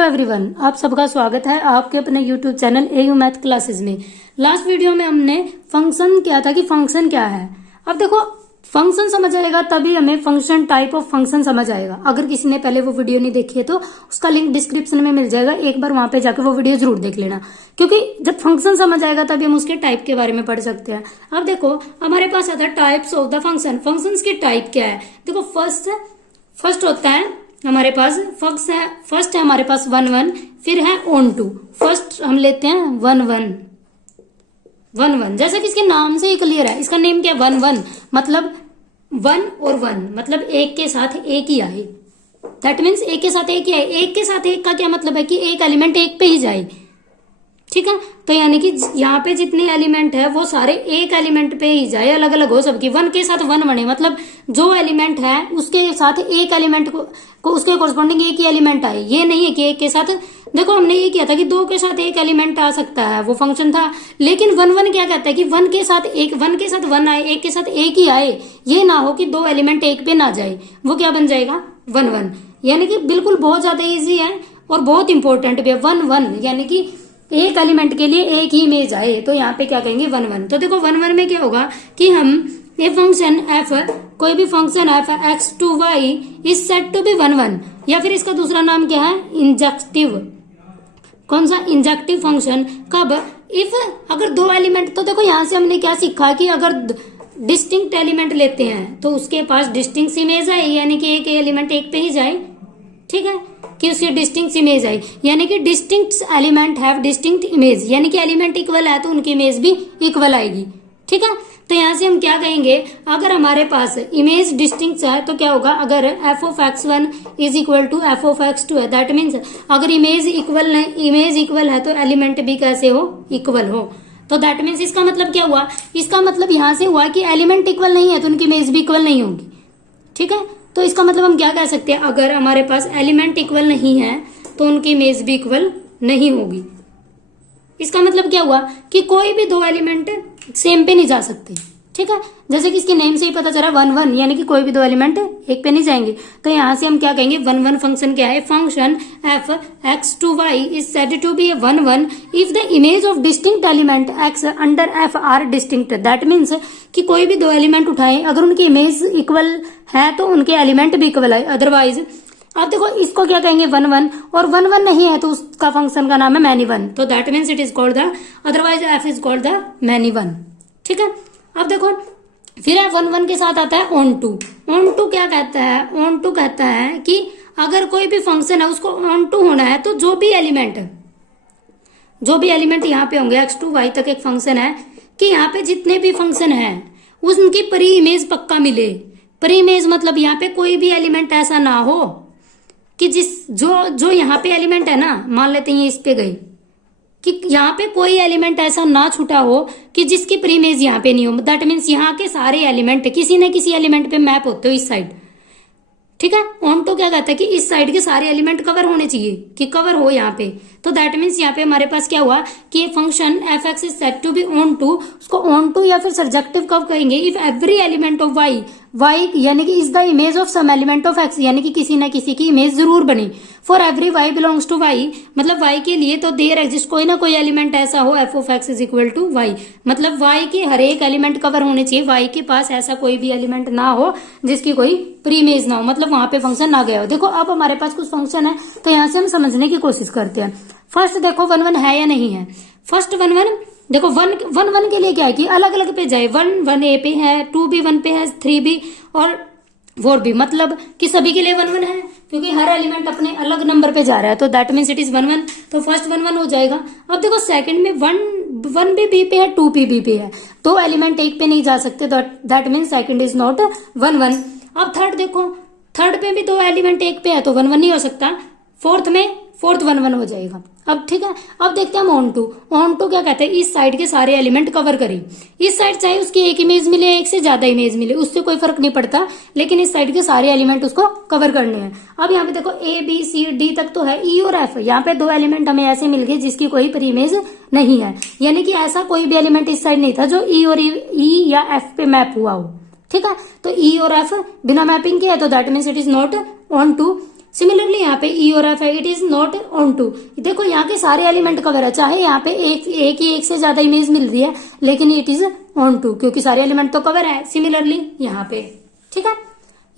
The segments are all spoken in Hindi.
हेलो एवरीवन, आप सबका स्वागत है आपके अपने YouTube channel AU math classes में। लास्ट वीडियो में हमने फंक्शन किया था कि फंक्शन क्या है। अब देखो, फंक्शन समझ आएगा तभी हमें फंक्शन, टाइप ऑफ फंक्शन समझ आएगा। अगर किसी ने पहले वो वीडियो नहीं देखी है तो उसका लिंक डिस्क्रिप्शन में मिल जाएगा, एक बार वहां पे जाकर वो वीडियो जरूर देख लेना, क्योंकि जब फंक्शन समझ आएगा तभी हम उसके टाइप के बारे में पढ़ सकते हैं। अब देखो, हमारे पास आता है types of the function. Function की टाइप क्या है? देखो, फर्स्ट होता है हमारे पास फर्स्ट है हमारे पास 1 1, फिर है ऑन टू। फर्स्ट हम लेते हैं 1 1, जैसा कि इसके नाम से ही क्लियर है। इसका नेम क्या है? 1 1 मतलब 1 और 1 मतलब एक के साथ एक ही आए। दैट मीन्स एक के साथ एक ही आए। एक के साथ एक का क्या मतलब है कि एक एलिमेंट एक पे ही जाए, ठीक है। तो यानी कि यहाँ पे जितने एलिमेंट है वो सारे एक एलिमेंट पे ही जाए, अलग अलग हो सबकी। 1 के साथ 1 बने, मतलब जो एलिमेंट है उसके साथ एक एलिमेंट को उसके कोरस्पॉन्डिंग एक ही एलिमेंट आए। ये नहीं है कि एक के साथ, देखो हमने ये किया था कि 2 के साथ एक एलिमेंट आ सकता है, वो फंक्शन था। लेकिन 1 1 क्या कहता है कि 1 के साथ 1 आए, एक के साथ एक ही आए। ये ना हो कि 2 एलिमेंट एक पे ना जाए, वो क्या बन जाएगा? 1 1। यानी कि बिल्कुल बहुत ज्यादा ईजी है और बहुत इंपॉर्टेंट भी है। 1 1 यानी कि एक एलिमेंट के लिए एक ही इमेज आए, तो यहाँ पे क्या कहेंगे? 1 1। तो देखो 1 1 में क्या होगा कि हम ये फंक्शन एफ, कोई भी function F X to Y is set to be 1 1, या फिर इसका दूसरा नाम क्या है? इंजेक्टिव। कौन सा? Injective function. कब? इफ अगर 2 एलिमेंट, तो देखो यहाँ से हमने क्या सीखा कि अगर डिस्टिंक्ट एलिमेंट लेते हैं तो उसके पास डिस्टिंक्ट इमेज आए, यानी कि एक एलिमेंट एक पे ही जाए, ठीक है, कि उसकी डिस्टिंक्ट इमेज आई। यानी कि distinct element have distinct image, यानी कि एलिमेंट इक्वल है तो उनकी इमेज भी इक्वल आएगी, ठीक है। तो यहां से हम क्या कहेंगे? अगर हमारे पास इमेज डिस्टिंक्ट है तो क्या होगा? अगर F of x1 is equal to F of x2 है, दैट मीन्स अगर इमेज इक्वल है तो एलिमेंट भी कैसे हो? इक्वल हो। तो दैट मीन्स इसका मतलब क्या हुआ? इसका मतलब यहां से हुआ कि एलिमेंट इक्वल नहीं है तो उनकी इमेज भी इक्वल नहीं होगी, ठीक है। तो इसका मतलब हम क्या कह सकते हैं? अगर हमारे पास एलिमेंट इक्वल नहीं है तो उनकी इमेज भी इक्वल नहीं होगी। इसका मतलब क्या हुआ कि कोई भी 2 एलिमेंट सेम पे नहीं जा सकते, ठीक है। जैसे कि इसके नेम से ही पता चला 1 1, यानी कि कोई भी 2 एलिमेंट एक पे नहीं जाएंगे। तो यहां से हम क्या कहेंगे? 1 1 फंक्शन क्या है? Function F X to Y is said to be 1 1 if the image of distinct element X under F are distinct. That means कि कोई भी 2 एलिमेंट उठाए, अगर उनकी इमेज इक्वल है तो उनके एलिमेंट भी इक्वल है, अदरवाइज। अब देखो, इसको क्या कहेंगे? 1 1, और 1 1 नहीं है तो उसका फंक्शन का नाम है मैनी 1। तो that means it is called the, otherwise F is called the many 1, ठीक है। अब देखो, फिर 1 1 के साथ आता है ऑन टू। ऑन टू क्या कहता है? ऑन टू कहता है कि अगर कोई भी फंक्शन है उसको ऑन टू होना है तो जो भी एलिमेंट यहाँ पे होंगे, एक्स टू वाई तक एक फंक्शन है, कि यहाँ पे जितने भी फंक्शन है उनकी प्री इमेज पक्का मिले। प्री इमेज मतलब यहाँ पे कोई भी एलिमेंट ऐसा ना हो कि जो यहाँ पे एलिमेंट है ना, मान लेते हैं इस पे गई, कि यहाँ पे कोई एलिमेंट ऐसा ना छूटा हो कि जिसकी प्री इमेज यहाँ पे नहीं हो। दैट मीन्स यहाँ के सारे एलिमेंट किसी न किसी एलिमेंट पे मैप होते हो इस साइड, ठीक है। ऑन टू क्या कहता है कि इस साइड के सारे एलिमेंट कवर होने चाहिए, कि कवर हो यहाँ पे। तो दैट मीन्स यहाँ पे हमारे पास क्या हुआ कि ये function F X is set to be onto. उसको ऑन टू या फिर सर्जेक्टिव कब कहेंगे? If every element of Y यानी कि is the image of some element of X, यानी कि किसी न किसी की इमेज जरूर बनी। For every Y belongs to Y, मतलब वाई के लिए तो देयर एग्जिस्ट कोई ना कोई एलिमेंट ऐसा हो F of X is equal to Y, मतलब वाई के हर एक एलिमेंट कवर होने चाहिए। वाई के पास ऐसा कोई भी एलिमेंट ना हो जिसकी कोई प्री इमेज ना हो, मतलब वहां पे फंक्शन ना गया हो। देखो, अब हमारे पास कुछ फंक्शन है तो यहां से हम समझने की कोशिश करते हैं। फर्स्ट देखो 1 1 है या नहीं है। फर्स्ट 1 1, देखो 1 1 के लिए क्या है कि अलग अलग पे जाए। 1 1 ए पे है, 2 भी 1 पे है, 3 भी और 4 भी, मतलब कि सभी के लिए 1 1 है, क्योंकि हर एलिमेंट अपने अलग नंबर पे जा रहा है। तो दैट मीन्स इट इज 1 1। तो फर्स्ट 1 1 हो जाएगा। अब देखो सेकंड में 1 भी बी पे है, 2 भी बी पे है, 2 एलिमेंट एक पे नहीं जा सकते, that means second is not 1 1। अब थर्ड देखो, थर्ड पे भी 2 एलिमेंट एक पे है तो 1 1 नहीं हो सकता। फोर्थ 1 1 हो जाएगा। अब ठीक है, अब देखते हैं हम ऑन टू। ऑन टू क्या कहते हैं? इस साइड के सारे एलिमेंट कवर करें। इस साइड चाहे उसकी एक इमेज मिले, एक से ज्यादा इमेज मिले, उससे कोई फर्क नहीं पड़ता, लेकिन इस साइड के सारे एलिमेंट उसको कवर करने हैं। अब यहाँ पे देखो ए बी सी डी तक तो है, ई और एफ, यहाँ पे 2 एलिमेंट हमें ऐसे मिल गए जिसकी कोई प्री इमेज नहीं है, यानी कि ऐसा कोई भी एलिमेंट इस साइड नहीं था जो ई और ई या एफ पे मैप हुआ हो, ठीक है। तो ई और एफ बिना मैपिंग के है तो that means it is not onto. Similarly यहाँ पे ई और एफ है, it is not onto. देखो यहाँ के सारे एलिमेंट कवर है, चाहे यहाँ पे एक से ज्यादा इमेज मिल रही है, लेकिन इट इज ऑन टू, क्योंकि सारे एलिमेंट तो कवर है। सिमिलरली यहाँ पे, ठीक है,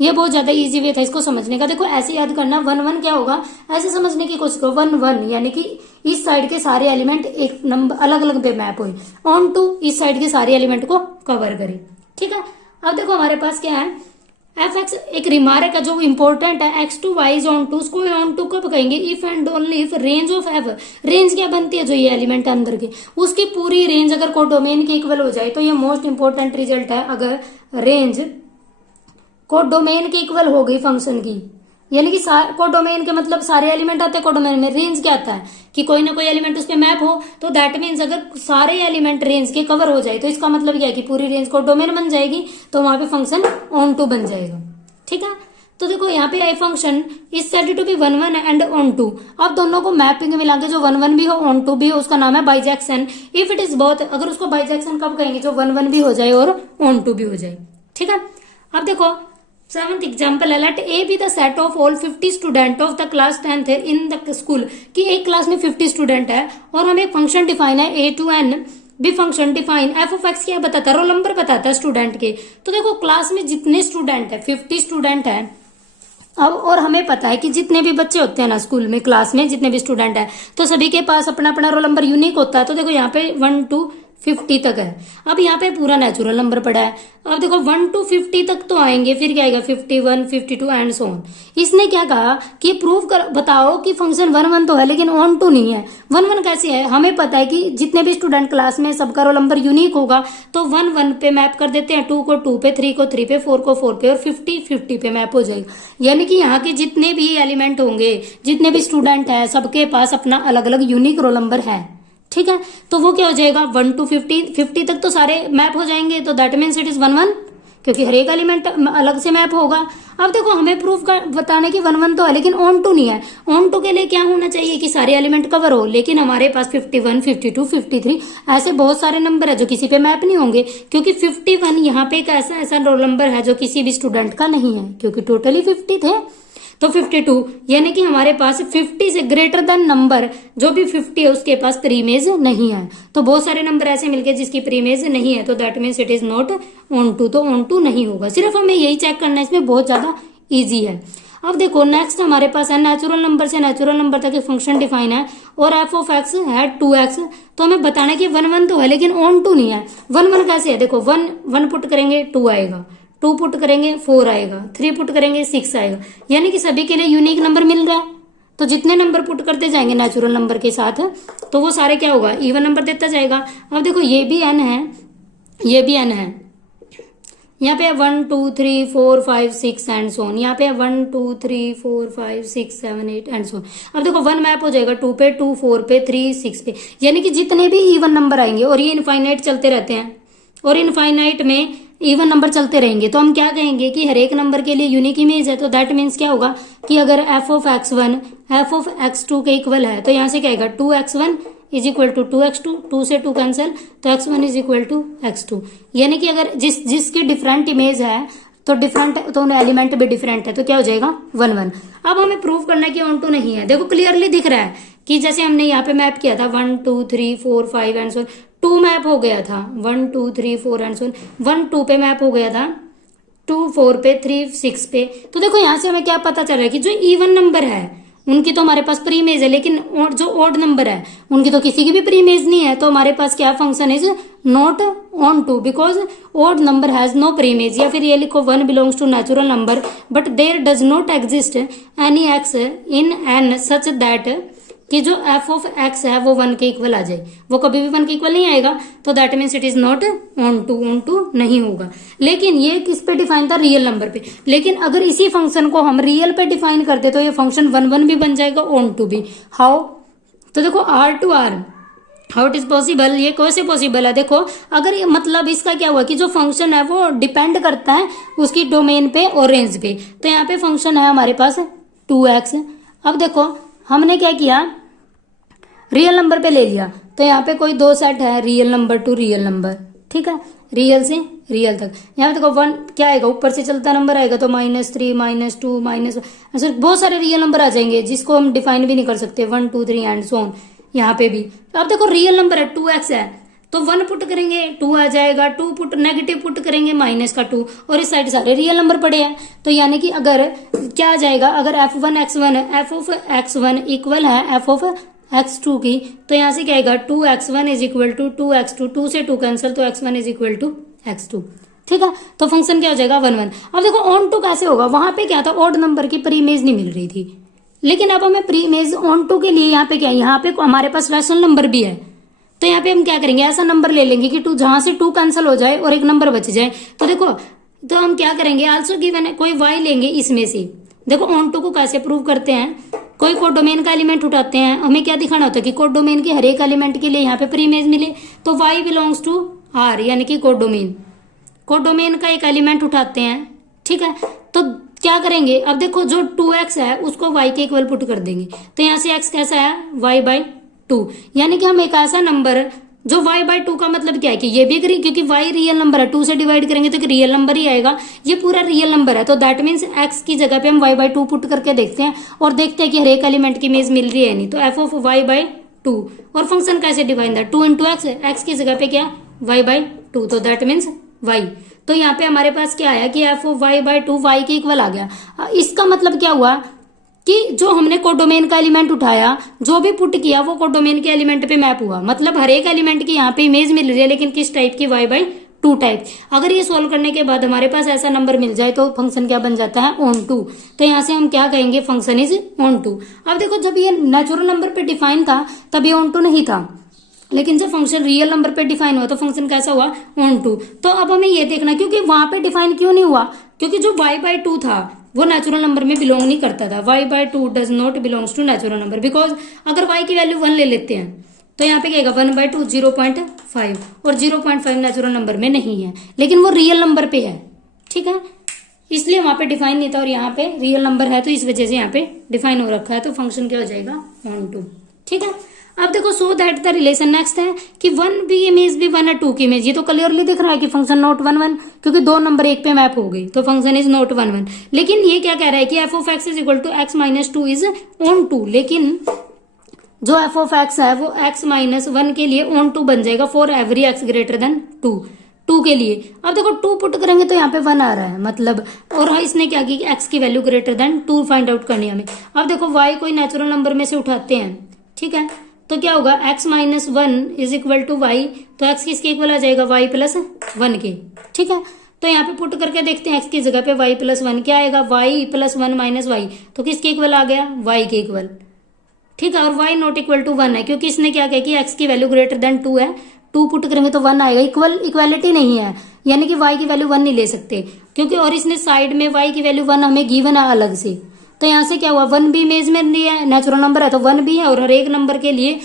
ये बहुत ज्यादा इजी वे था इसको समझने का। देखो ऐसे याद करना, 1 1 क्या होगा, ऐसे समझने की कोशिश करो। 1 1 यानी कि इस साइड के सारे एलिमेंट एक नंबर अलग अलग पे मैप हुए, ऑन टू इस साइड के सारे एलिमेंट को कवर करे, ठीक है। अब देखो हमारे पास क्या है, एफ एक्स एक रिमार्क है जो इंपॉर्टेंट है, X to Y is onto. उसको ऑन टू कब कहेंगे, if and only if range of F, range क्या बनती है, जो ये एलिमेंट है अंदर के, उसकी पूरी रेंज अगर कोडोमेन के इक्वल हो जाए तो ये मोस्ट इंपॉर्टेंट रिजल्ट है। अगर रेंज कोडोमेन के इक्वल हो गई फंक्शन की, यानी कि कोडोमेन के मतलब सारे एलिमेंट आते हैं कोडोमेन में, रेंज क्या आता है कि कोई ना कोई एलिमेंट उस पे मैप हो, तो दैट मीन्स अगर सारे एलिमेंट रेंज के कवर हो जाए तो इसका मतलब क्या है कि पूरी रेंज कोडोमेन बन जाएगी, तो वहां पे फंक्शन ऑन टू बन जाएगा, ठीक है। तो देखो यहाँ पे I function is said to be 1 1 and onto. अब दोनों को मैपिंग मिला के जो 1 1 भी हो ऑन टू भी हो, उसका नाम है bijection. If it is both, अगर उसको बाइजेक्शन कब कहेंगे, जो 1 1 भी हो जाए और ऑन टू भी हो जाए, ठीक है। अब देखो 7th एग्जाम्पल है, let A B the set of all 50 student of the class 10th in the school, कि एक क्लास में 50 स्टूडेंट है और हमें एक फंक्शन डिफाइन है A to N B function define. F of X क्या बताता है, रोल नंबर बताता है स्टूडेंट के। तो देखो क्लास में जितने स्टूडेंट है 50 स्टूडेंट है, अब और हमें पता है कि जितने भी बच्चे होते हैं ना स्कूल में, क्लास में जितने भी स्टूडेंट है, तो सभी के पास अपना अपना रोल नंबर यूनिक होता है। तो देखो यहाँ पे 1 to 50 तक है। अब यहाँ पे पूरा नेचुरल नंबर पड़ा है। अब देखो 1 to 50 तक तो आएंगे, फिर क्या आएगा 51, 52 एंड सो ऑन। इसने क्या कहा कि प्रूव कर बताओ कि फंक्शन 1 1 तो है लेकिन ऑन टू नहीं है। 1 1 कैसे है, हमें पता है कि जितने भी स्टूडेंट क्लास में सबका रोल नंबर यूनिक होगा, तो 1 1 पे मैप कर देते हैं, 2 को 2 पे, 3 को 3 पे, 4 को 4 पे और 50 50 पे मैप हो जाएगा। यानी कि यहाँ के जितने भी एलिमेंट होंगे, जितने भी स्टूडेंट है, सबके पास अपना अलग अलग यूनिक रोल नंबर है, ठीक है। तो वो क्या हो जाएगा 1 to 50 तक तो सारे मैप हो जाएंगे, तो दैट मीन्स इट इज 1 1, क्योंकि हर एक एलिमेंट अलग से मैप होगा। अब देखो हमें प्रूफ बताने की 1 1 तो है लेकिन ऑन टू नहीं है। ऑन टू के लिए क्या होना चाहिए कि सारे एलिमेंट कवर हो, लेकिन हमारे पास 51, 52, 53 ऐसे बहुत सारे नंबर है जो किसी पे मैप नहीं होंगे, क्योंकि 51 यहाँ पे एक ऐसा रोल नंबर है जो किसी भी स्टूडेंट का नहीं है, क्योंकि टोटली 50 थे। तो 52 यानी कि हमारे पास 50 से ग्रेटर देन नंबर जो भी 50 है उसके पास प्रीमेज नहीं है। तो बहुत सारे नंबर ऐसे मिलके जिसकी प्रीमेज नहीं है, तो that means it is not onto, तो ऑन टू नहीं होगा। सिर्फ हमें यही चेक करना है, इसमें बहुत ज्यादा इजी है। अब देखो नेक्स्ट हमारे पास है नेचुरल नंबर से नेचुरल नंबर तक एक फंक्शन डिफाइन है और एफ ऑफ एक्स है 2x। तो हमें बताना है कि 1 1 तो है लेकिन ऑन टू नहीं है। 1 1 कैसे है, देखो 1 1 पुट करेंगे 2 आएगा, 2 पुट करेंगे 4 आएगा, 3 पुट करेंगे 6 आएगा, यानी कि सभी के लिए यूनिक नंबर मिल रहा है। तो जितने नंबर पुट करते जाएंगे नेचुरल नंबर के साथ, तो वो सारे क्या होगा, इवन नंबर देता जाएगा। अब देखो ये भी n है, ये भी n है, यहाँ पे 1 2 3 4 5 6 एंड सो ऑन, यहाँ पे 1 2 3 4 5 6 7 8 एंड सो ऑन। अब देखो 1 मैप हो जाएगा 2 पे, 2 4 पे, 3 6 पे, यानी कि जितने भी इवन नंबर आएंगे, और ये इनफाइनाइट चलते रहते हैं, और इनफाइनाइट में इवन नंबर चलते रहेंगे, तो हम क्या कहेंगे कि हर एक नंबर के लिए यूनिक इमेज है। तो दैट मीन्स क्या होगा कि अगर F of x1 F of x2 के इक्वल है, तो यहाँ से क्या आएगा 2x1 is equal to 2x2, 2 से 2 कैंसिल, तो x1 is equal to x2। यानी कि अगर जिसकी डिफरेंट इमेज है तो डिफरेंट, तो उन एलिमेंट भी डिफरेंट है, तो क्या हो जाएगा 1 1। अब हमें प्रूव करना है कि ऑन टू नहीं है। देखो क्लियरली दिख रहा है कि जैसे हमने यहाँ पे मैप किया था 1 2 3 4 5 एंड सो 2 मैप हो गया था, 1 2 3 4 एंड सो 1 2 पे मैप हो गया था, 2 4 पे, 3 6 पे। तो देखो यहाँ से हमें क्या पता चल रहा है कि जो इवन नंबर है उनकी तो हमारे पास प्री इमेज है, लेकिन जो ऑड नंबर है उनकी तो किसी की भी प्री इमेज नहीं है। तो हमारे पास क्या function is not onto, because odd number has no preimage. या फिर ये लिखो 1 belongs to natural number but there does not exist any X in N such that कि जो एफ ऑफ एक्स है वो 1 के इक्वल आ जाए। वो कभी भी 1 के इक्वल नहीं आएगा, तो that means it is not onto नहीं होगा। लेकिन ये किस पे डिफाइन था, रियल नंबर पे। लेकिन अगर इसी फंक्शन को हम रियल पे डिफाइन करते तो ये फंक्शन 1 1 भी बन जाएगा, ऑन टू भी। हाउ, तो देखो R to R how it is possible, ये कैसे पॉसिबल है। देखो अगर ये मतलब इसका क्या हुआ कि जो फंक्शन है वो डिपेंड करता है उसकी डोमेन पे और रेंज पे। तो यहाँ पे फंक्शन है हमारे पास 2x। अब देखो हमने क्या किया, रियल नंबर पे ले लिया, तो यहाँ पे कोई 2 सेट है real number two real number, ठीक है, रियल से रियल तक। यहाँ पे देखो 1 क्या आएगा, ऊपर से चलता नंबर आएगा तो -3 -2 ऐसे बहुत सारे रियल नंबर आ जाएंगे जिसको हम डिफाइन भी नहीं कर सकते, 1 2 3 एंड सो ऑन। यहाँ पे भी अब देखो रियल नंबर है 2x है तो 1 पुट करेंगे 2 आ जाएगा, 2 पुट नेगेटिव पुट करेंगे -2 और इस साइड सारे रियल नंबर पड़े हैं। तो यानी कि अगर क्या आ जाएगा, अगर f1 x1 है, f ऑफ x1 इक्वल है f ऑफ x2 की, तो यहाँ से क्या आएगा 2x1 is equal to 2x2, 2 से 2 कैंसिल तो x1 is equal to x2। ठीक है, तो फंक्शन क्या हो जाएगा 1 1। अब देखो ऑन टू कैसे होगा, वहां पे क्या था ऑड नंबर की प्री इमेज नहीं मिल रही थी, लेकिन अब हमें प्री इमेज ऑन टू के लिए यहाँ पे क्या है, यहाँ पे हमारे पास रैशनल नंबर भी है। तो यहाँ पे हम क्या करेंगे, ऐसा नंबर ले लेंगे कि 2 जहां से 2 कैंसिल हो जाए और एक नंबर बच जाए। तो देखो तो हम क्या करेंगे, आल्सो गिवन है कोई y लेंगे इसमें से। देखो ऑन टू को कैसे प्रूव करते हैं, कोई कोडोमेन का एलिमेंट उठाते हैं, हमें क्या दिखाना होता है कि कोडोमेन के हर एक एलिमेंट के लिए यहाँ पे प्री इमेज मिले। तो y बिलोंग्स टू R यानी कि कोडोमेन, कोडोमेन का एक एलिमेंट उठाते हैं। ठीक है, तो क्या करेंगे, अब देखो जो 2x है उसको y के इक्वल पुट कर देंगे। तो यहाँ से x कैसा है y/2, यानी कि हम एक ऐसा नंबर जो y/2 का मतलब क्या है कि ये भी क्योंकि y रियल नंबर है, 2 से डिवाइड करेंगे तो रियल नंबर ही आएगा, ये पूरा रियल नंबर है। तो दैट मीन्स x की जगह पे हम y/2 पुट करके देखते हैं और देखते हैं कि हर एक एलिमेंट की इमेज मिल रही है नहीं। तो f ऑफ y/2 और फंक्शन कैसे डिफाइन था 2 इंटू x की जगह पे क्या y/2, तो दैट मीन्स y। तो यहाँ पे हमारे पास क्या आया कि f ऑफ y/2 y के इक्वल आ गया। इसका मतलब क्या हुआ कि जो हमने कोडोमेन का एलिमेंट उठाया, जो भी पुट किया वो कोडोमेन के एलिमेंट पे मैप हुआ, मतलब हर एक एलिमेंट की यहाँ पे इमेज मिल रही है, लेकिन किस टाइप की y/2 टाइप। अगर ये सोल्व करने के बाद हमारे पास ऐसा नंबर मिल जाए तो फंक्शन क्या बन जाता है ऑन टू। तो यहाँ से हम क्या कहेंगे, फंक्शन इज ऑन टू। अब देखो जब ये नेचुरल नंबर पे डिफाइन था तब ये ऑन टू नहीं था, लेकिन जब फंक्शन रियल नंबर पे डिफाइन हुआ तो फंक्शन कैसा हुआ ऑन टू। तो अब हमें ये देखना, क्योंकि वहां पे डिफाइन क्यों नहीं हुआ, क्योंकि जो y/2 था वो नेचुरल नंबर में बिलोंग नहीं करता था। y/2 does not belongs to natural number, because अगर y की वैल्यू 1 ले लेते हैं तो यहाँ पे क्या 1/2 0.5 और 0.5 नेचुरल नंबर में नहीं है, लेकिन वो रियल नंबर पे है। ठीक है, इसलिए वहां पे डिफाइन नहीं था और यहाँ पे रियल नंबर है तो इस वजह से यहाँ पे डिफाइन हो रखा है। तो फंक्शन क्या हो जाएगा ऑन टू। ठीक है, अब देखो so that the relation next है कि 1 भी इमेज भी 1 है 2 की इमेज, ये तो क्लियरली दिख रहा है कि फंक्शन नॉट 1 1, क्योंकि 2 नंबर एक पे मैप हो गई तो फंक्शन इज नॉट 1 1। लेकिन ये क्या कह रहा है कि f of x is equal to x-2 is onto 2, लेकिन जो f ऑफ x है वो x-1 के लिए ऑन 2 बन जाएगा for every x greater than 2 के लिए। अब देखो 2 पुट करेंगे तो यहाँ पे 1 आ रहा है, मतलब और इसने क्या की x की value greater than 2 find out करनी है हमें। अब देखो y कोई नेचुरल नंबर में से उठाते हैं, ठीक है, तो क्या होगा x-1 is equal to y, तो x किसके इक्वल आ जाएगा y+1 के। ठीक है, तो यहाँ पे पुट करके देखते हैं x की जगह पे y+1 क्या आएगा y+1 - y, तो किसके इक्वल आ गया y के इक्वल। ठीक है, और y नॉट इक्वल टू 1 है क्योंकि इसने क्या किया कि x की वैल्यू ग्रेटर देन 2 है, 2 पुट करेंगे तो 1 आएगा, इक्वालिटी नहीं है, यानी कि y की वैल्यू 1 नहीं ले सकते क्योंकि, और इसने साइड में y की वैल्यू 1 हमें गिवन है अलग से। तो यहाँ से क्या हुआ 1 भी इमेज में नहीं है, नेचुरल नंबर है तो 1 भी है, और हर एक नंबर के लिए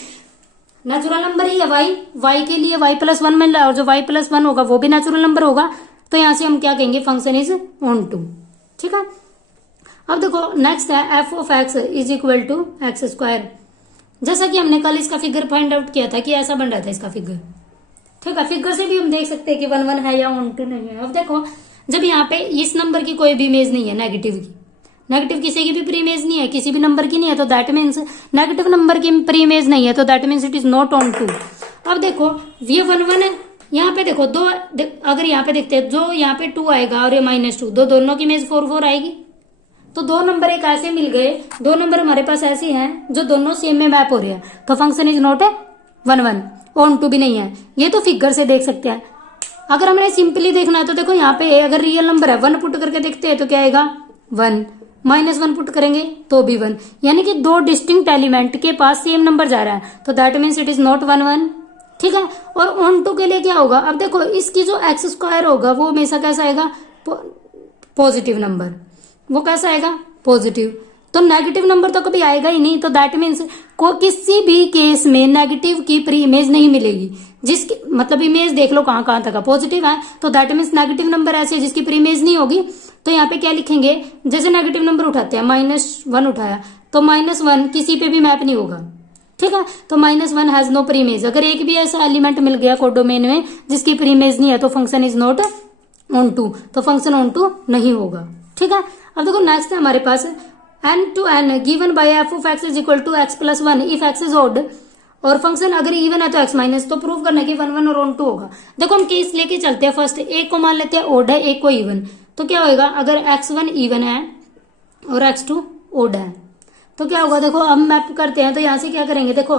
नेचुरल नंबर ही है y के लिए y+1 मिल रहा है, और जो y+1 होगा वो भी नेचुरल नंबर होगा। तो यहाँ से हम क्या कहेंगे फंक्शन इज ऑन टू। ठीक है, अब देखो नेक्स्ट है f of x is equal to x²। जैसा कि हमने कल इसका फिगर फाइंड आउट किया था कि ऐसा बन रहा था इसका फिगर। ठीक है, फिगर से भी हम देख सकते हैं कि 1 1 है या ऑन टू नहीं है। अब देखो जब यहाँ पे इस नंबर की कोई भी इमेज नहीं है, नेगेटिव किसी की भी प्री इमेज नहीं है, किसी भी नंबर की नहीं है, तो दैट मीन्स नेगेटिव नंबर की प्री इमेज नहीं है, तो that means it is not onto. अब देखो ये 1 1 है, यहाँ पे देखो अगर यहाँ पे देखते हैं जो यहाँ पे 2 आएगा और ये -2, दोनों की इमेज 4 4 आएगी। तो 2 नंबर एक ऐसे मिल गए, 2 नंबर हमारे पास ऐसे हैं जो दोनों सेम में मैप हो रहे हैं, तो function is not 1 1, onto भी नहीं है। ये तो फिगर से देख सकते हैं। अगर हमने सिंपली देखना है तो देखो यहाँ पे अगर रियल नंबर है 1 पुट करके देखते हैं तो क्या आएगा 1, -1 पुट करेंगे तो भी 1, यानी कि 2 डिस्टिंक्ट एलिमेंट के पास सेम नंबर जा रहा है, तो that means it is not 1 1। ठीक है, और ऑन टू के लिए क्या होगा, अब देखो इसकी जो x² होगा वो हमेशा कैसा आएगा पॉजिटिव नंबर, वो कैसा आएगा पॉजिटिव, तो नेगेटिव नंबर तो कभी आएगा ही नहीं। तो दैट मीन्स को किसी भी केस में नेगेटिव की प्री इमेज नहीं मिलेगी, जिसकी मतलब इमेज देख लो कहां कहां तक पॉजिटिव है, तो दैट मीन्स नेगेटिव नंबर ऐसे है जिसकी प्री इमेज नहीं होगी। तो यहाँ पे क्या लिखेंगे, जैसे नेगेटिव नंबर उठाते हैं -1 उठाया तो -1 किसी पे भी मैप नहीं होगा, ठीक है। तो -1 हैज नो प्रीमेज, अगर एक भी ऐसा एलिमेंट मिल गया कोडोमेन में जिसकी प्रीमेज नहीं है तो function is not onto, तो फंक्शन ऑन टू नहीं होगा। ठीक है। अब देखो नेक्स्ट है हमारे पास n to n given by f of x is equal to x plus 1 if x is odd, और फंक्शन अगर इवन है तो x माइनस, तो प्रूव करना कि 1 1 और ऑन टू होगा। देखो हम केस लेके चलते हैं, फर्स्ट एक को मान लेते हैं ऑड है, एक को इवन, तो क्या होगा अगर x1 इवन है और x2 ऑड है तो क्या होगा, देखो हम मैप करते हैं तो यहां से क्या करेंगे, देखो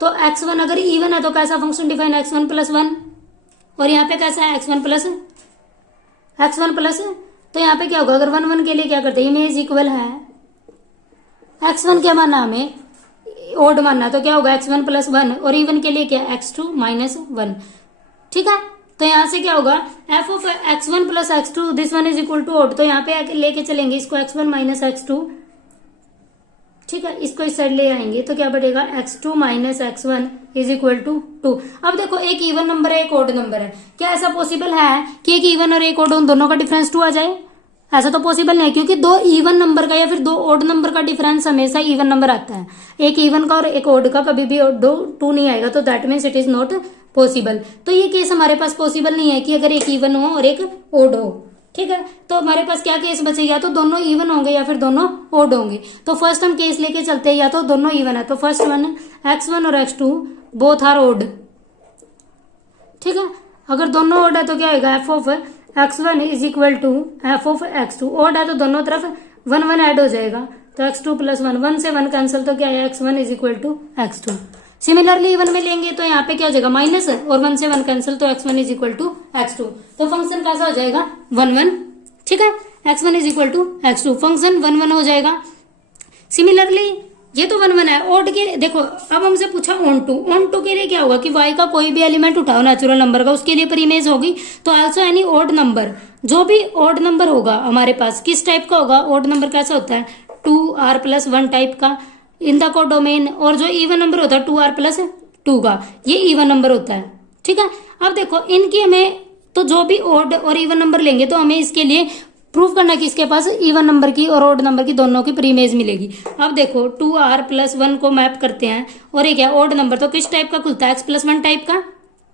तो x1 अगर इवन है तो कैसा फंक्शन डिफाइन x1 प्लस 1, और यहाँ पे कैसा है x1 प्लस, तो यहाँ पे क्या होगा अगर 1 1 के लिए क्या करते हैं इमेज इक्वल है x1 क्या मानना हमें ओड मानना, तो क्या होगा x1 प्लस 1, और इवन के लिए क्या x2 माइनस 1। ठीक है। तो यहां से क्या होगा f of x1 plus x2 this one is equal to odd, तो यहाँ पे लेके चलेंगे इसको x1 माइनस x2। ठीक है। इसको इस साइड ले आएंगे तो क्या बढ़ेगा x2 minus x1 is equal to 2। अब देखो एक इवन नंबर है एक ओड नंबर है, क्या ऐसा पॉसिबल है कि एक इवन और एक ओड उन दोनों का डिफरेंस 2 आ जाए? ऐसा तो पॉसिबल नहीं है, क्योंकि दो इवन नंबर का या फिर दो ओड नंबर का डिफरेंस हमेशा इवन नंबर आता है, एक इवन का और एक ओड का कभी भी 2 नहीं आएगा, तो that means it is not possible. तो ये केस हमारे पास पॉसिबल नहीं है कि अगर एक इवन हो और एक ओड हो। ठीक है। तो हमारे पास क्या केस बचेगा, तो दोनों इवन होंगे या फिर दोनों ओड होंगे। तो फर्स्ट हम केस लेके चलते हैं, या तो दोनों इवन है तो फर्स्ट वन x1 और x2 बोथ आर ओड। ठीक है। अगर दोनों ओड है तो क्या होगा f of x1 is equal to f of x2, odd है तो दोनों तरफ 1 1 ऐड हो जाएगा, तो x2 प्लस 1, 1 से 1 कैंसिल, तो क्या है x1 is equal to x2। Similarly even में लेंगे तो यहाँ पे क्या हो जाएगा माइनस, और 1 से 1 कैंसिल, तो x1 is equal to x2, तो फंक्शन कैसा हो जाएगा 1 1। ठीक है। x1 is equal to x2, function 1 1 हो जाएगा। सिमिलरली ये तो 1 1 है, ओड के लिए देखो अब हमसे पूछा ऑन टू के लिए क्या होगा कि y का कोई भी एलिमेंट उठाओ नेचुरल नंबर का, उसके लिए प्रीमेज होगी, तो आल्सो एनी ओड नंबर, जो भी ओड नंबर होगा हमारे पास किस टाइप का होगा, ओड नंबर कैसा होता है 2r प्लस 1 टाइप का इन द कोडोमेन, और जो इवन नंबर होता है 2r प्लस 2 का, ये इवन नंबर होता है। ठीक है। अब देखो इनकी हमें तो जो भी ओड और इवन नंबर लेंगे तो हमें इसके लिए प्रूव करना कि इसके पास इवन नंबर की और ओड नंबर की दोनों की प्रीमेज मिलेगी। अब देखो 2r प्लस 1 को मैप करते हैं, और एक है ओड नंबर, तो किस टाइप का खुलता है x प्लस 1 टाइप का।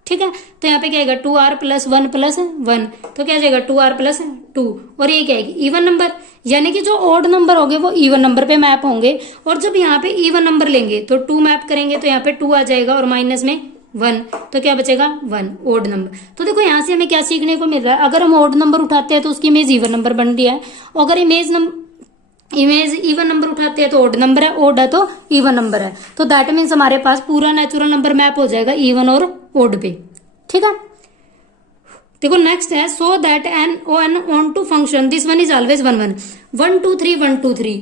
ठीक है। तो यहाँ पे क्या आएगा 2r प्लस 1 प्लस 1, तो क्या जाएगा 2r प्लस 2, और ये क्या है इवन नंबर, यानी कि जो ओड नंबर होंगे वो इवन नंबर पे मैप होंगे, और जब यहाँ पे इवन नंबर लेंगे तो 2 मैप करेंगे तो यहाँ पे 2 आ जाएगा और माइनस में 1, तो क्या बचेगा 1 ओड नंबर। तो देखो यहाँ से हमें क्या सीखने को मिल रहा है, अगर हम ओड नंबर उठाते हैं तो उसकी इमेज इवन नंबर बन रही है, अगर इमेज इवन नंबर उठाते हैं तो ओड नंबर है, ओड है तो इवन नंबर है, तो दैट मीन्स हमारे पास पूरा नेचुरल नंबर मैप हो जाएगा इवन और ओड पे। ठीक है। देखो नेक्स्ट है so that an onto function this one is always 1 1 1 2 3 1 2 3।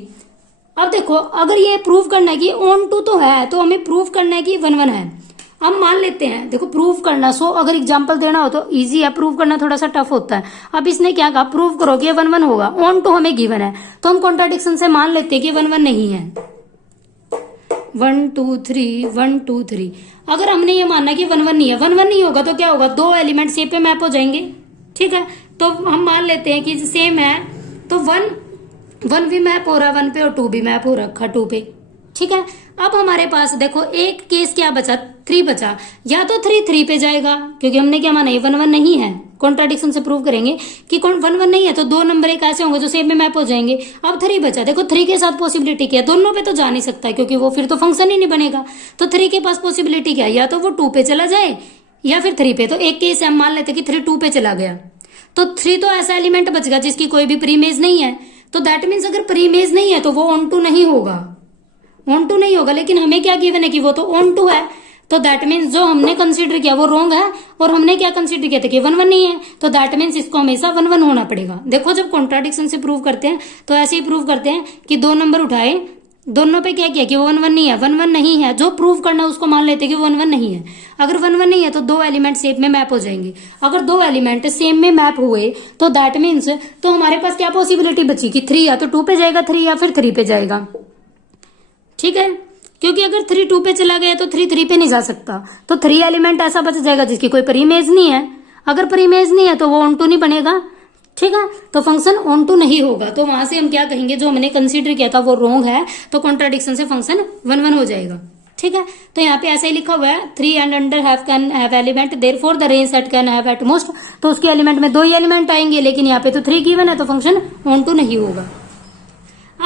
अब देखो अगर ये प्रूव करना है कि ऑन टू तो है, तो हमें प्रूव करना है कि 1 1 है। हम मान लेते हैं, देखो प्रूव करना, सो अगर एग्जांपल देना हो तो इजी है, प्रूव करना थोड़ा सा टफ होता है। अब इसने क्या कहा प्रूव करो कि 1 1 होगा, ऑन टू हमें गिवन है, तो हम कॉन्ट्राडिक्शन से मान लेते हैं कि 1 1 नहीं है। 1 2 3 1 2 3, अगर हमने ये मानना कि 1 1 नहीं है, 1 1 नहीं होगा तो क्या होगा दो एलिमेंट सेम पे मैप हो जाएंगे। ठीक है। तो हम मान लेते हैं कि सेम है, तो 1 भी मैप हो रहा है 1 पे और 2 भी मैप हो रखा 2 पे। ठीक है। अब हमारे पास देखो एक केस क्या बचा 3 बचा, या तो 3 3 पे जाएगा, क्योंकि हमने क्या माना 1 1 नहीं है, कॉन्ट्राडिक्शन से प्रूव करेंगे कि 1 1 नहीं है, तो दो नंबर एक ऐसे होंगे जो सेम में मैप हो जाएंगे। अब 3 बचा, देखो 3 के साथ पॉसिबिलिटी क्या है, दोनों पे तो जा नहीं सकता क्योंकि वो फिर तो फंक्शन ही नहीं बनेगा, तो 3 के पास पॉसिबिलिटी क्या है, या तो वो 2 पे चला जाए या फिर 3 पे। तो एक केस हम मान लेते कि 3 2 पे चला गया, तो 3 तो ऐसा एलिमेंट बचेगा जिसकी कोई भी प्रीमेज नहीं है, तो दैट मीन्स अगर प्रीमेज नहीं है तो वो ऑन टू नहीं होगा, ऑन टू नहीं होगा। लेकिन हमें क्या गिवन है कि वो तो ऑन टू है, तो दैट मीन्स जो हमने कंसीडर किया वो रॉन्ग है, और हमने क्या कंसीडर किया था कि 1 1 नहीं है, तो दैट मीन्स इसको हमेशा 1 1 होना पड़ेगा। देखो जब कॉन्ट्राडिक्शन से प्रूव करते हैं तो ऐसे ही प्रूव करते हैं कि दो नंबर उठाए, दोनों पे क्या किया कि वो 1 1 नहीं है, 1 1 नहीं है, जो प्रूव करना है उसको मान लेते हैं कि वो 1 1 नहीं है। अगर 1 1 नहीं है तो दो एलिमेंट सेम में मैप हो जाएंगे, अगर दो एलिमेंट सेम में मैप हुए तो दैट मीन्स तो हमारे पास क्या पॉसिबिलिटी बची कि 3 या तो 2 पे जाएगा 3 या फिर 3 पे जाएगा। ठीक है। क्योंकि अगर 3 2 पे चला गया तो 3 3 पे नहीं जा सकता, तो 3 एलिमेंट ऐसा बच जाएगा जिसकी कोई प्रीमेज नहीं है, अगर प्रीमेज नहीं है तो वो ऑन टू नहीं बनेगा। ठीक है। तो फंक्शन ऑन टू नहीं होगा, तो वहां से हम क्या कहेंगे जो हमने कंसीडर किया था वो रॉन्ग है, तो कॉन्ट्राडिक्शन से फंक्शन 1 1 हो जाएगा। ठीक है, तो यहाँ पे ऐसा ही लिखा हुआ है 3 and under have can have element, therefore the range set can have at most, तो उसके एलिमेंट में 2 ही एलिमेंट आएंगे, लेकिन यहाँ पे तो 3 गिवन है तो फंक्शन ऑन टू नहीं होगा।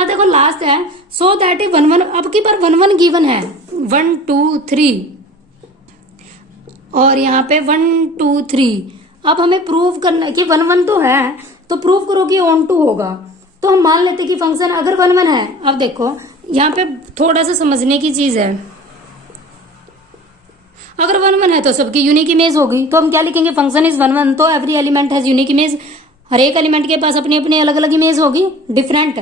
देखो लास्ट है सो दैट 1 1, अब की बार 1 1 गिवन है 1 2 3 और यहाँ पे 1 2 3। अब हमें प्रूव करना कि 1 1 तो है, तो प्रूव करो कि ऑन टू होगा। तो हम मान लेते कि फंक्शन अगर 1 1 है, अब देखो यहाँ पे थोड़ा सा समझने की चीज है, अगर 1 1 है तो सबकी यूनिक इमेज होगी, तो हम क्या लिखेंगे, फंक्शन इज 1 1, तो every element has unique image, हर एक एलिमेंट के पास अपनी अपनी अलग अलग इमेज होगी, डिफरेंट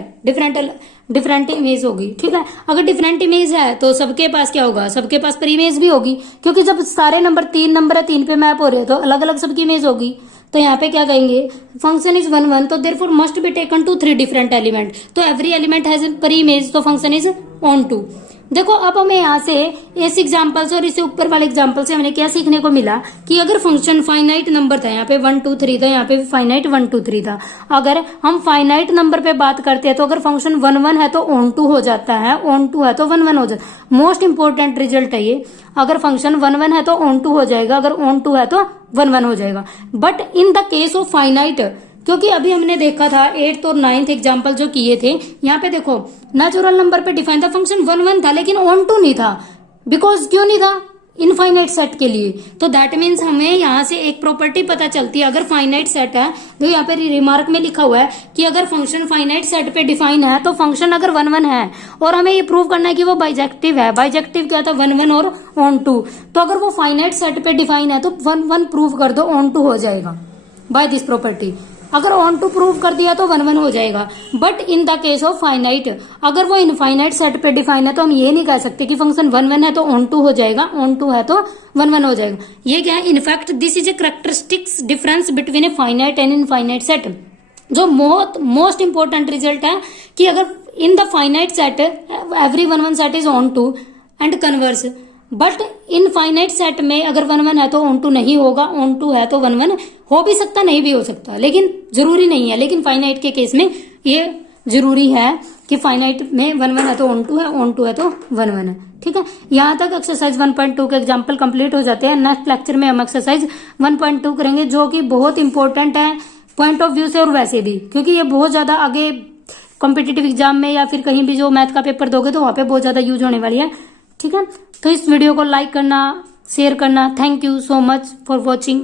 इमेज होगी। ठीक है, अगर डिफरेंट इमेज है तो सबके पास क्या होगा, सबके पास पर इमेज भी होगी, क्योंकि जब सारे नंबर 3 नंबर है 3 पे मैप हो रहे हैं तो अलग अलग सबकी इमेज होगी। तो यहाँ पे क्या कहेंगे, फंक्शन इज 1 1, तो therefore must be taken to 3 different element, तो every element has preimage, तो फंक्शन इज ऑन टू। देखो अब हमें यहाँ से इस एग्जाम्पल से और इससे ऊपर वाले एग्जाम्पल से हमें क्या सीखने को मिला कि अगर फंक्शन फाइनाइट नंबर था, यहाँ पे 1 2 3 था, यहाँ पे भी फाइनाइट 1 2 3 था, अगर हम फाइनाइट नंबर पे बात करते हैं तो अगर फंक्शन 1 1 है तो ऑन टू हो जाता है, ऑन टू है तो 1 1 हो जाता है। मोस्ट इंपोर्टेंट रिजल्ट है ये, अगर फंक्शन 1 1 है तो ऑन टू हो जाएगा, अगर ऑन टू है तो 1 1 हो जाएगा। But in the case of finite, क्योंकि अभी हमने देखा था 8th और 9th एग्जाम्पल जो किए थे, यहाँ पे देखो नेचुरल नंबर पे डिफाइन था, फंक्शन 1 1 था लेकिन ऑन टू नहीं था, बिकॉज क्यों नहीं था, इनफाइनाइट सेट के लिए। तो दैट मीन्स हमें यहाँ से एक प्रॉपर्टी पता चलती है, अगर फाइनाइट सेट है, तो यहाँ पे रिमार्क में लिखा हुआ है कि अगर फंक्शन फाइनाइट सेट पे डिफाइन है तो फंक्शन अगर 1 1 है और हमें ये प्रूव करना है कि वो बाइजेक्टिव है, बाइजेक्टिव क्या था 1 1 और ऑन टू, तो अगर वो फाइनाइट सेट पे डिफाइन है तो 1 1 प्रूव कर दो, ऑन टू हो जाएगा बाय दिस प्रॉपर्टी। अगर ऑन टू प्रूव कर दिया तो 1 1 हो जाएगा। But in the case of finite, अगर वो इनफाइनाइट सेट पे डिफाइन है तो हम ये नहीं कह सकते कि फंक्शन 1 1 है तो ऑन टू हो जाएगा, ऑन टू है तो 1 1 हो जाएगा। ये क्या है, in fact this is a characteristics difference between a finite and infinite set. जो मोस्ट इंपोर्टेंट रिजल्ट है कि अगर in the finite set every 1 1 set is onto and converse, but in finite set में अगर 1 1 है तो ऑन टू नहीं होगा, ऑन टू है तो 1 1 हो भी सकता नहीं भी हो सकता, लेकिन जरूरी नहीं है। लेकिन फाइनाइट के केस में ये जरूरी है कि फाइनाइट में 1 1 है तो ऑन टू है, ऑन टू है तो 1 1 है। ठीक है, यहाँ तक एक्सरसाइज 1.2 के एग्जाम्पल कंप्लीट हो जाते हैं। नेक्स्ट लेक्चर में हम एक्सरसाइज 1.2 करेंगे, जो कि बहुत इंपॉर्टेंट है पॉइंट ऑफ व्यू से और वैसे भी, क्योंकि ये बहुत ज्यादा आगे कॉम्पिटिटिव एग्जाम में या फिर कहीं भी जो मैथ का पेपर दोगे तो वहां पे बहुत ज्यादा यूज होने वाली है। ठीक है, तो इस वीडियो को लाइक करना, शेयर करना। Thank you so much for watching.